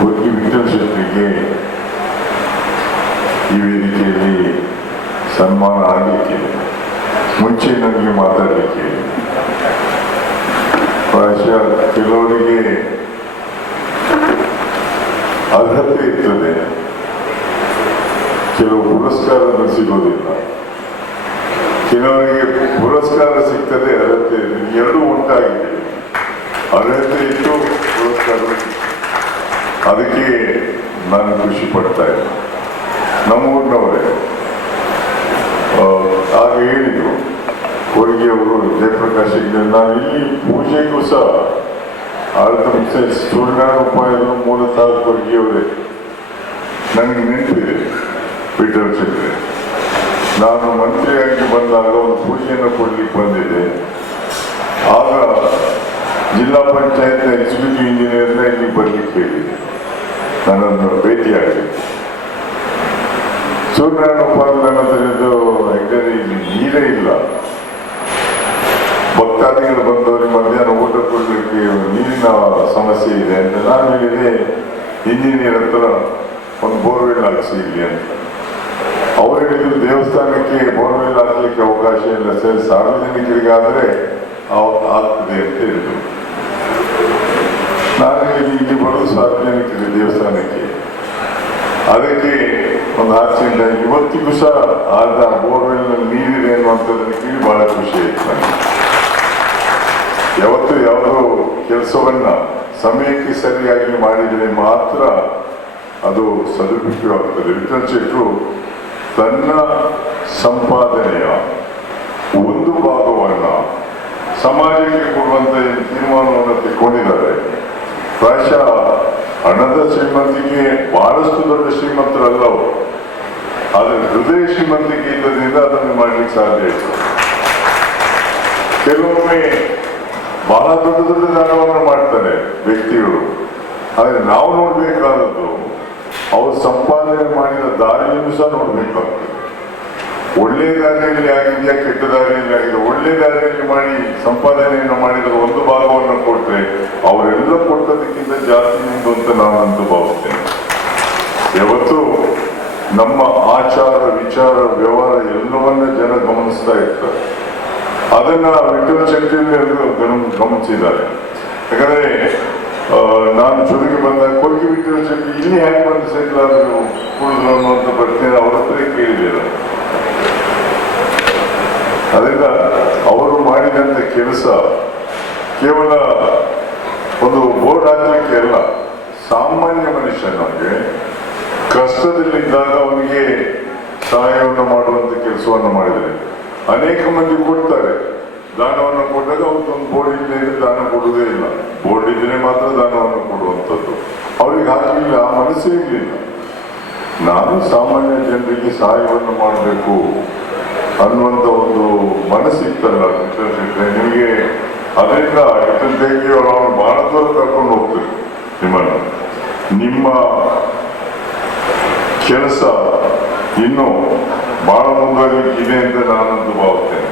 ಕೊರ್ಗಿ ವಿಠಲ್ ಶೆಟ್ಟರಿಗೆ ಈ ವೇದಿಕೆಯಲ್ಲಿ ಸನ್ಮಾನ ಆಗಲಿಕ್ಕೆ ಮುಂಚೆ ನನಗೆ ಮಾತಾಡಲಿಕ್ಕೆ ಪ್ರಾಯಶಃ ಕೆಲವರಿಗೆ ಅರ್ಹತೆ ಇರ್ತದೆ, ಕೆಲವು ಪುರಸ್ಕಾರಗಳು ಸಿಗೋದಿಲ್ಲ, ಕೆಲವರಿಗೆ ಪುರಸ್ಕಾರ ಸಿಗ್ತದೆ, ಅರ್ಹತೆ ಎರಡೂ ಉಂಟಾಗಿದೆ. ಅರ್ಹತೆ ಇತ್ತು, ಪುರಸ್ಕಾರ, ಅದಕ್ಕೆ ನಾನು ಖುಷಿ ಪಡ್ತಾ ಇಲ್ಲ. ನಮ್ಮೂರಿನವರೇ ಆಗ ಹೇಳಿದ್ರು ಕೊರ್ಗಿ ಅವರು ಜಯಪ್ರಕಾಶ್ ನಾನು ಇಲ್ಲಿ ಪೂಜೆಗೂ ಸಹ ಆಡಳಿತ ಮುಖ್ಯ ಸೂರ್ಯನಾರಾಯಣ ಮೂಲತಃ ಕೊರ್ಗಿಯವರೇ ನನಗೆ ನೆನಪಿದೆ. ವಿಠಲ್ ಶೆಟ್ಟಿ ನಾನು ಮಂತ್ರಿಯಾಗಿ ಬಂದಾಗ ಒಂದು ಪೂಜೆಯನ್ನು ಕೊಡ್ಲಿಕ್ಕೆ ಬಂದಿದ್ದೆ. ಆಗ ಜಿಲ್ಲಾ ಪಂಚಾಯತ್ ಎಕ್ಸಿಕ್ಯೂಟಿವ್ ಇಂಜಿನಿಯರ್ನ ಇಲ್ಲಿ ಬರ್ಲಿಕ್ಕೆ ಹೇಳಿದೆ, ನನ್ನನ್ನು ಭೇಟಿಯಾಗಲಿ. ಸೂರ್ಯನಾರಾಯಣ ನನ್ನ ತಿಳಿದು ಯಾಕಂದ್ರೆ ಇಲ್ಲಿ ನೀರೇ ಇಲ್ಲ, ಭಕ್ತಾದಿಗಳು ಬಂದವರಿಗೆ ಮಧ್ಯಾಹ್ನ ಊಟ ಕೊಡಲಿಕ್ಕೆ ನೀರಿನ ಸಮಸ್ಯೆ ಇದೆ ಅಂತ ನಾನು ಹೇಳಿದೆ, ಇಂಜಿನಿಯರ್ ಹತ್ರ ಒಂದು ಬೋರ್ವೆಲ್ ಹಾಕಿಸಿ ಇಲ್ಲಿ ಅಂತ. ಅವ್ರು ಹೇಳಿದ್ರು ದೇವಸ್ಥಾನಕ್ಕೆ ಬೋರ್ವೆಲ್ ಹಾಕ್ಲಿಕ್ಕೆ ಅವಕಾಶ ಇಲ್ಲ ಸರ್, ಸಾರ್ವಜನಿಕರಿಗಾದರೆ ಆಗ್ತದೆ ಅಂತ ಹೇಳಿದ್ರು. ನಾನು ಇಲ್ಲಿ ಬರೋದು ಸಾರ್ವಜನಿಕರಿಗೆ ದೇವಸ್ಥಾನಕ್ಕೆ, ಅದಕ್ಕೆ ಒಂದು ಆಕ್ಸಿಡೆಂಟ್ ಆಗಿ ಇವತ್ತಿಗೂ ಸಹ ಆದ ಬೋರ್ವೆಲ್ ನೀರಿದೆ ಅನ್ನುವಂಥದ್ದನ್ನು ಕೇಳಿ ಬಹಳ ಖುಷಿ ಆಯ್ತು ನನಗೆ. ಯಾವತ್ತು ಯಾವುದೋ ಕೆಲಸವನ್ನ ಸಮಯಕ್ಕೆ ಸರಿಯಾಗಿ ಮಾಡಿದರೆ ಮಾತ್ರ ಅದು ಸದುಪಯೋಗ ಆಗ್ತದೆ. ವಿಠಲ್ ಶೆಟ್ಟರು ತನ್ನ ಸಂಪಾದನೆಯ ಒಂದು ಭಾಗವನ್ನ ಸಮಾಜಕ್ಕೆ ಕೊಡುವಂತ ತೀರ್ಮಾನವನ್ನು ತೆಗೆದುಕೊಂಡಿದ್ದಾರೆ. ಪ್ರಾಯಶಃ ಹಣದ ಶ್ರೀಮಂತಿಗೆ ಬಹಳಷ್ಟು ದೊಡ್ಡ ಶ್ರೀಮಂತರಲ್ಲ ಅವರು, ಆದರೆ ಹೃದಯ ಶ್ರೀಮಂತಿಗೆ ಇಲ್ಲದ್ರಿಂದ ಅದನ್ನು ಮಾಡ್ಲಿಕ್ಕೆ ಸಾಧ್ಯ ಇತ್ತು. ಕೆಲವೊಮ್ಮೆ ಬಹಳ ದೊಡ್ಡ ದೊಡ್ಡ ದಾನವನ್ನು ಮಾಡ್ತಾರೆ ವ್ಯಕ್ತಿಗಳು, ಆದರೆ ನಾವು ನೋಡ್ಬೇಕಾದದ್ದು ಅವರು ಸಂಪಾದನೆ ಮಾಡಿದ ದಾರಿಯನ್ನು ಸಹ ನೋಡ್ಬೇಕಾಗ್ತದೆ. ಒಳ್ಳೆ ದಾರಿಯಲ್ಲಿ ಆಗಿದೆಯಾ, ಕೆಟ್ಟ ದಾರಿಯಲ್ಲಿ ಆಗಿದೆ. ಒಳ್ಳೆ ದಾರಿಯಲ್ಲಿ ಮಾಡಿ ಸಂಪಾದನೆಯನ್ನು ಮಾಡಿದರೆ ಒಂದು ಭಾಗವನ್ನು ಕೊಟ್ಟರೆ ಅವರೆಲ್ಲ ಕೊಟ್ಟದಕ್ಕಿಂತ ಜಾಸ್ತಿ ನಿಂದು ಅಂತ ನಾನಂತೂ ಭಾವಿಸ್ತೇನೆ. ಯಾವತ್ತು ನಮ್ಮ ಆಚಾರ ವಿಚಾರ ವ್ಯವಹಾರ ಎಲ್ಲವನ್ನ ಜನ ಗಮನಿಸ್ತಾ ಇರ್ತಾರೆ. ಅದನ್ನ ವಿಠಲ್ ಶೆಟ್ಟಿಯಲ್ಲಿ ಎಲ್ಲರೂ ಗಮನಿಸಿದ್ದಾರೆ. ಯಾಕಂದ್ರೆ ನಾನು ಜೊತೆಗೆ ಬಂದಾಗ ಕೊರ್ಗಿ ವಿಠಲ್ ಶೆಟ್ಟಿ ಇಲ್ಲಿ ಹೇಗೆ ಬಂದು ಸೆಟ್ಲ್ ಆದರೂ ಕುಡಿದ್ರು ಅನ್ನುವಂಥ ಪ್ರಶ್ನೆ ಅವ್ರ ಹತ್ರ ಕೇಳಿದ್ದೇನೆ. ಅದರಿಂದ ಅವರು ಮಾಡಿದಂಥ ಕೆಲಸ ಕೇವಲ ಒಂದು ಬೋರ್ಡ್ ಹಾಕಲಿಕ್ಕೆ ಅಲ್ಲ, ಸಾಮಾನ್ಯ ಮನುಷ್ಯನಿಗೆ ಕಷ್ಟದಲ್ಲಿದ್ದಾಗ ಅವನಿಗೆ ಸಹಾಯವನ್ನು ಮಾಡುವಂಥ ಕೆಲಸವನ್ನು ಮಾಡಿದರೆ ಅನೇಕ ಮಂದಿ ಕೊಡ್ತಾರೆ. ದಾನವನ್ನು ಕೊಟ್ಟಾಗ ಅವ್ರಿಗೊಂದು ಬೋರ್ಡ್ ಇಲ್ಲದೆ ಇದ್ರೆ ದಾನ ಕೊಡುವುದೇ ಇಲ್ಲ, ಬೋರ್ಡ್ ಇದ್ರೆ ಮಾತ್ರ ದಾನವನ್ನು ಕೊಡುವಂಥದ್ದು. ಅವ್ರಿಗೆ ಹಾಗಲಿಲ್ಲ, ಆ ಮನಸ್ಸೇ ಇರಲಿಲ್ಲ. ನಾನು ಸಾಮಾನ್ಯ ಜನರಿಗೆ ಸಹಾಯವನ್ನು ಮಾಡಬೇಕು ಅನ್ನುವಂಥ ಒಂದು ಮನಸ್ಸಿತ್ತಲ್ಲ ವಿಠಲ್ ಶೆಟ್ಟಿ ನಿಮಗೆ. ಅದರಿಂದ ವಿಠಲ್ ಶೆಟ್ಟಿ ಅವರನ್ನು ಬಹಳ ದೂರ ಕರ್ಕೊಂಡು ಹೋಗ್ತಾರೆ ನಿಮ್ಮನ್ನು. ನಿಮ್ಮ ಕೆಲಸ ಇನ್ನೂ ಬಹಳ ಮುಂದುವರಿಲಿಕ್ಕಿದೆ ಅಂತ ನಾನಂತೂ ಭಾವಿಸ್ತೇನೆ.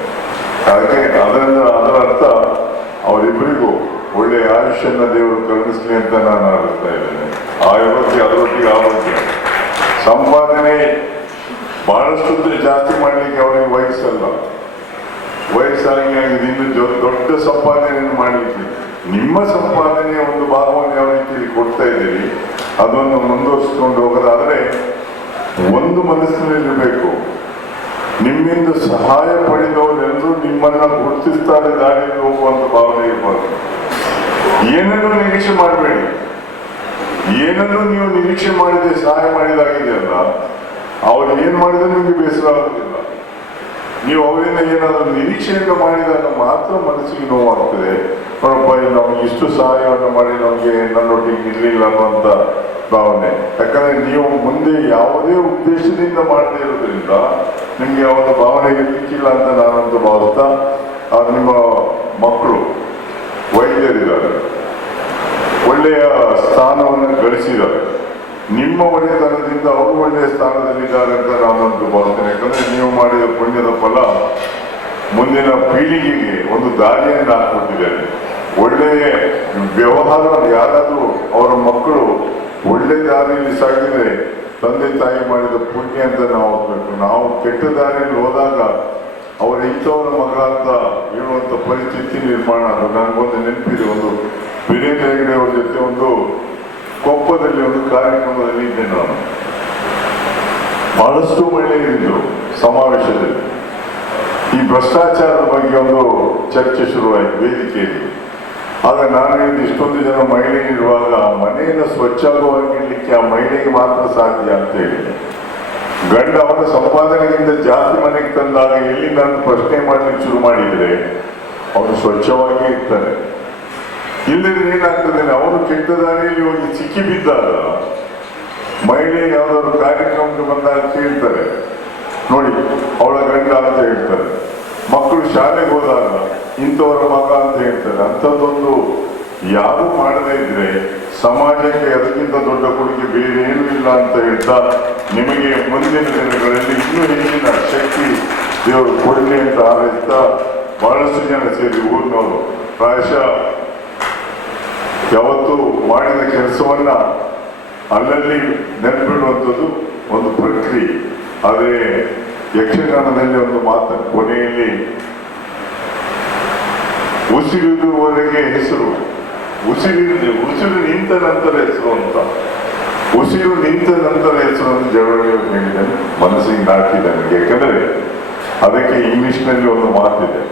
ಹಾಗೆ ಅದರ ಅರ್ಥ ಅವರಿಬ್ಬರಿಗೂ ಒಳ್ಳೆಯ ಆಯುಷ್ಯನ ದೇವರು ಕರುಣಿಸ್ಲಿ ಅಂತ ನಾನು ಆಗುತ್ತಾ ಇದ್ದೇನೆ. ಆರೋಗ್ಯ ಅದರೊಟ್ಟಿಗೆ ಆರೋಗ್ಯ ಸಂಪಾದನೆ ಬಹಳಷ್ಟು ಜಾಸ್ತಿ ಮಾಡಲಿಕ್ಕೆ ಅವರಿಗೆ ವಯಸ್ಸಲ್ಲ, ವಯಸ್ಸಾಗಿ ಇನ್ನು ದೊಡ್ಡ ಸಂಪಾದನೆಯನ್ನು ಮಾಡಲಿಕ್ಕೆ ನಿಮ್ಮ ಸಂಪಾದನೆಯ ಒಂದು ಭಾಗವನ್ನು ಯಾವ ರೀತಿಯಲ್ಲಿ ಕೊಡ್ತಾ ಇದ್ದೀರಿ ಅದನ್ನು ಮುಂದುವರಿಸಿಕೊಂಡು ಹೋಗೋದಾದ್ರೆ ಒಂದು ಮನಸ್ಸಿನಲ್ಲಿರಬೇಕು, ನಿಮ್ಮಿಂದ ಸಹಾಯ ಪಡೆದವರೆಲ್ಲರೂ ನಿಮ್ಮನ್ನ ಗುರುತಿಸ್ತಾರೆ, ದಾರಿಯಲ್ಲಿ ಹೋಗುವಂತ ಭಾವನೆ ಇರಬಾರ್ದು. ಏನನ್ನು ನಿರೀಕ್ಷೆ ಮಾಡಬೇಡಿ. ಏನನ್ನು ನೀವು ನಿರೀಕ್ಷೆ ಮಾಡಿದೆ ಸಹಾಯ ಮಾಡಿದಾಗಿದೆಯಲ್ಲ, ಅವ್ರು ಏನ್ ಮಾಡಿದ್ರೆ ನಿಮಗೆ ಬೇಸರ ಆಗುದಿಲ್ಲ. ನೀವು ಅವರಿಂದ ಏನಾದರೂ ನಿರೀಕ್ಷೆಯಿಂದ ಮಾಡಿದಾಗ ಮಾತ್ರ ಮನಸ್ಸಿಗೆ ನೋವಾಗ್ತದೆ. ನೋಡಪ್ಪ ನಮ್ಗೆ ಇಷ್ಟು ಸಹಾಯವನ್ನು ಮಾಡಿ ನಮ್ಗೆ ನನ್ನೊಟ್ಟಿಗೆ ಇರ್ಲಿಲ್ಲ ಅನ್ನುವಂತ ಭಾವನೆ. ಯಾಕಂದ್ರೆ ನೀವು ಮುಂದೆ ಯಾವುದೇ ಉದ್ದೇಶದಿಂದ ಮಾಡದೇ ಇರೋದ್ರಿಂದ ನಿಮ್ಗೆ ಅವನ ಭಾವನೆ ಇರ್ಲಿಕ್ಕಿಲ್ಲ ಅಂತ ನಾನಂತೂ ಭಾವಿಸ್ತಾ, ನಿಮ್ಮ ಮಕ್ಕಳು ವೈದ್ಯರಿದ್ದಾರೆ, ಒಳ್ಳೆಯ ಸ್ಥಾನವನ್ನು ಗಳಿಸಿದ್ದಾರೆ, ನಿಮ್ಮ ಒಳ್ಳೆಯತನದಿಂದ ಅವರು ಒಳ್ಳೆಯ ಸ್ಥಾನದಲ್ಲಿದ್ದಾರೆ ಅಂತ ನಾನಂತೂ ಭಾವಿಸ್ತೇನೆ. ಯಾಕಂದ್ರೆ ನೀವು ಮಾಡಿದ ಪುಣ್ಯದ ಫಲ ಮುಂದಿನ ಪೀಳಿಗೆಗೆ ಒಂದು ದಾರಿಯನ್ನು ಹಾಕ್ಕೊಟ್ಟಿದ್ದಾರೆ. ಒಳ್ಳೆಯ ವ್ಯವಹಾರ ಯಾರಾದರೂ ಅವರ ಮಕ್ಕಳು ಒಳ್ಳೆ ದಾರಿಯಲ್ಲಿ ಸಾಗಿದ್ರೆ ತಂದೆ ತಾಯಿ ಮಾಡಿದ ಪುಣ್ಯ ಅಂತ ನಾವು ಹೋಗ್ಬೇಕು. ನಾವು ಕೆಟ್ಟ ದಾರಿಯಲ್ಲಿ ಹೋದಾಗ ಅವರ ಇಂಥವರ ಮಗ ಅಂತ ಹೇಳುವಂತ ಪರಿಸ್ಥಿತಿ ನಿರ್ಮಾಣ ಆಗ ನನಗೊಂದು ನೆನಪಿದೆ. ಒಂದು ವೀರೇಂದ್ರ ಹೆಗಡೆ ಅವ್ರ ಜೊತೆ ಒಂದು ಕೊಪ್ಪದಲ್ಲಿ ಒಂದು ಕಾರ್ಯಕ್ರಮದಲ್ಲಿ ಇದ್ದೆ ನಾನು. ಬಹಳಷ್ಟು ಮಹಿಳೆಯರಿದ್ರು ಸಮಾವೇಶದಲ್ಲಿ. ಈ ಭ್ರಷ್ಟಾಚಾರದ ಬಗ್ಗೆ ಒಂದು ಚರ್ಚೆ ಶುರುವಾಯಿತು ವೇದಿಕೆಯಲ್ಲಿ. ಆಗ ನಾನು ಹೇಳಿದ ಇಷ್ಟೊಂದು ಜನ ಮಹಿಳೆಯರಿರುವಾಗ ಮನೆಯನ್ನು ಸ್ವಚ್ಛವಾಗಿಡ್ಲಿಕ್ಕೆ ಆ ಮಹಿಳೆಗೆ ಮಾತ್ರ ಸಾಧ್ಯ ಅಂತ ಹೇಳಿದೆ. ಗಂಡ ಅವನ ಸಂಪಾದನೆಗಿಂತ ಜಾಸ್ತಿ ಮನೆಗೆ ತಂದಾಗ ಎಲ್ಲಿ ನಾನು ಪ್ರಶ್ನೆ ಮಾಡ್ಲಿಕ್ಕೆ ಶುರು ಮಾಡಿದ್ರೆ ಅವನು ಸ್ವಚ್ಛವಾಗಿ ಇರ್ತಾನೆ. ಇಲ್ಲದ್ರೆ ಏನಾಗ್ತದೆ, ಅವನು ಕೆಟ್ಟ ದಾರಿಯಲ್ಲಿ ಹೋಗಿ ಸಿಕ್ಕಿ ಬಿದ್ದಾಗ ಮಹಿಳೆ ಯಾವ್ದಾದ್ರು ಕಾರ್ಯಕ್ರಮಕ್ಕೆ ಬಂದಾಗ ಕೇಳ್ತಾರೆ, ನೋಡಿ ಅವಳ ಗಂಡ ಅಂತ ಹೇಳ್ತಾರೆ. ಮಕ್ಕಳು ಶಾಲೆಗೆ ಹೋದಾಗ ಇಂಥವರ ಮಗ ಅಂತ ಹೇಳ್ತಾರೆ. ಅಂಥದ್ದೊಂದು ಯಾರು ಮಾಡದೇ ಇದ್ರೆ ಸಮಾಜಕ್ಕೆ ಅದಕ್ಕಿಂತ ದೊಡ್ಡ ಕೊಡುಗೆ ಬೇರೆ ಏನೂ ಇಲ್ಲ ಅಂತ ಹೇಳ್ತಾ, ನಿಮಗೆ ಮುಂದಿನ ದಿನಗಳಲ್ಲಿ ಇನ್ನೂ ಹೆಚ್ಚಿನ ಶಕ್ತಿ ದೇವರು ಕೊಡಲಿ ಅಂತ ಹಾರೈಸ್ತಾ, ಬಹಳಷ್ಟು ಜನ ಸೇರಿ ಊರಿನವರು ಪ್ರಾಯಶಃ ಯಾವತ್ತು ಮಾಡಿದ ಕೆಲಸವನ್ನ ಅಲ್ಲಲ್ಲಿ ನೆನಪಿಡುವಂಥದ್ದು ಒಂದು ಪ್ರಕ್ರಿಯೆ. ಆದರೆ ಯಕ್ಷಗಾನದಲ್ಲಿ ಒಂದು ಮಾತು, ಕೊನೆಯಲ್ಲಿ ಉಸಿರಿರುವವರೆಗೆ ಹೆಸರು, ಉಸಿರು ನಿಂತ ನಂತರ ಹೆಸರು ಅಂತ. ಉಸಿರು ನಿಂತ ನಂತರ ಹೆಸರು ಅಂತ ಜವಳಿ ಹೇಳಿದ್ದಾನೆ, ಮನಸ್ಸಿಗೆ ನಾಟಿದೆ ನನಗೆ. ಯಾಕಂದ್ರೆ ಅದಕ್ಕೆ ಇಂಗ್ಲಿಷ್ನಲ್ಲಿ ಒಂದು ಮಾತಿದೆ,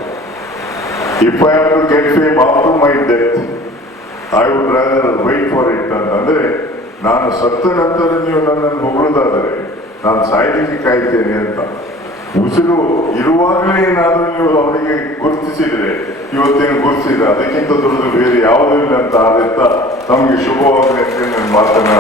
if I have to get fame after my death I would rather wait for it ಅಂತ. ಅಂದ್ರೆ ನಾನು ಸತ್ತ ನಂತರ ನೀವು ನನ್ನನ್ನು ಹೊಗಳೋದಾದರೆ ನಾನು ಸಾಯ್ಲಿಕ್ಕೆ ಕಾಯ್ತೇನೆ ಅಂತ. ಉಸಿರು ಇರುವಾಗಲೇ ಏನಾದರೂ ನೀವು ಅವರಿಗೆ ಗುರುತಿಸಿದ್ರೆ ಇವತ್ತೇನು ಗುರುತಿಸಿದ್ರೆ ಅದಕ್ಕಿಂತ ದೊಡ್ಡದು ಬೇರೆ ಯಾವುದೂ ಇಲ್ಲ ಅಂತ. ಆದತ್ತ ನಮಗೆ ಶುಭವಾಗಲಿ ಅಂತ ನನ್ನ ಮಾತನ್ನ